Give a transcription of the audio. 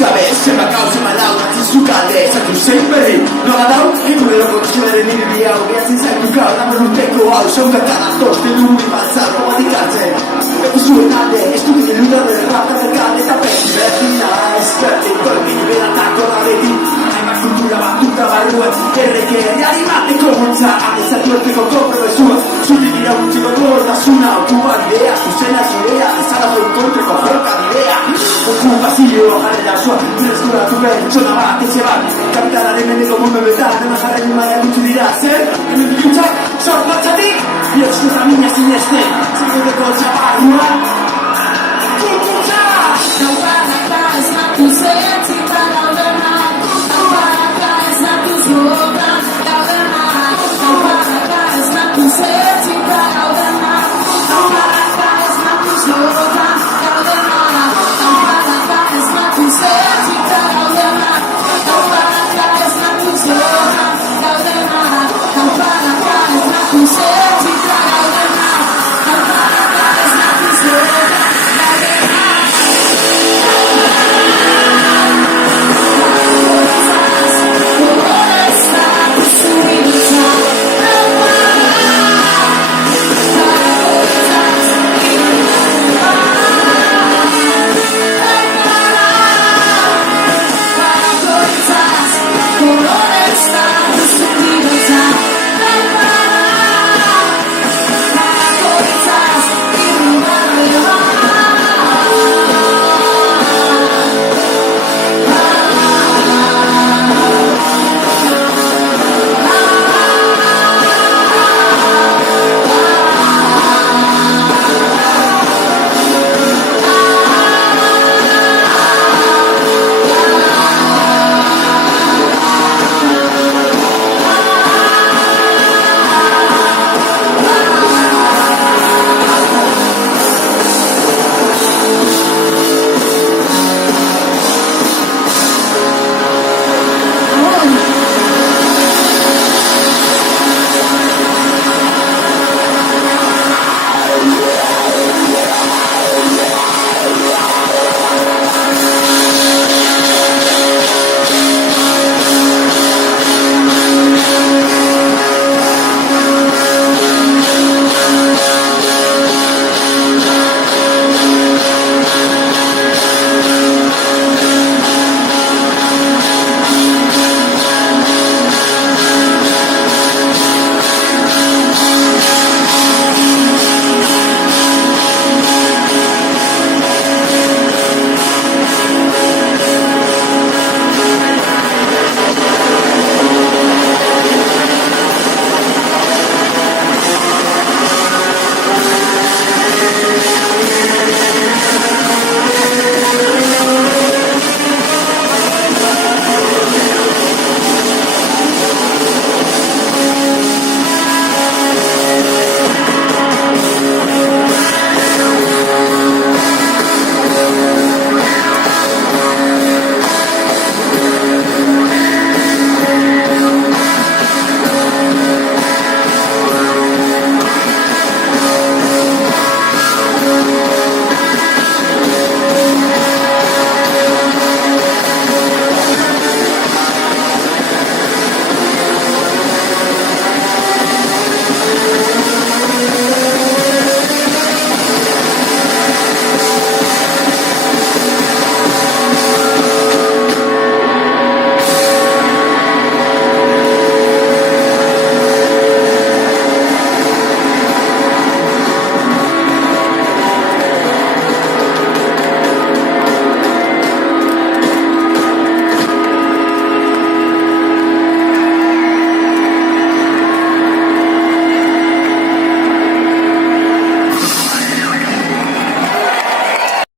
gabe, sembra causa malaura, ti su calde, sa tu sempre non la dau, e come lo continuare nel via, ragazzi sai tu causa, ma non tengo au, sono catanato, te lui balzare, come di cazze, e tu su nade, e studi che l'uno del rap, per cade, tappetti, verdi, nice, perdi, colpi di vera attacco, la vedi, hai ma cultura, ma tutta value, e che rianimate comincia a pensare tu che copro e sua, su di dire ultimo giorno, su una tua idea, tu sei la sua idea, e sarà tuo incontro con poca idea, un vacío, vale la sua, una scuola tu penso, una va, che si va, capitare rimane come un bebetare, ma sarà di mai a tutti di razze, e mi dice, sono passati, io scusa mia sinistra, se vede cosa parla, tu già, Não vai na paz, na consciência.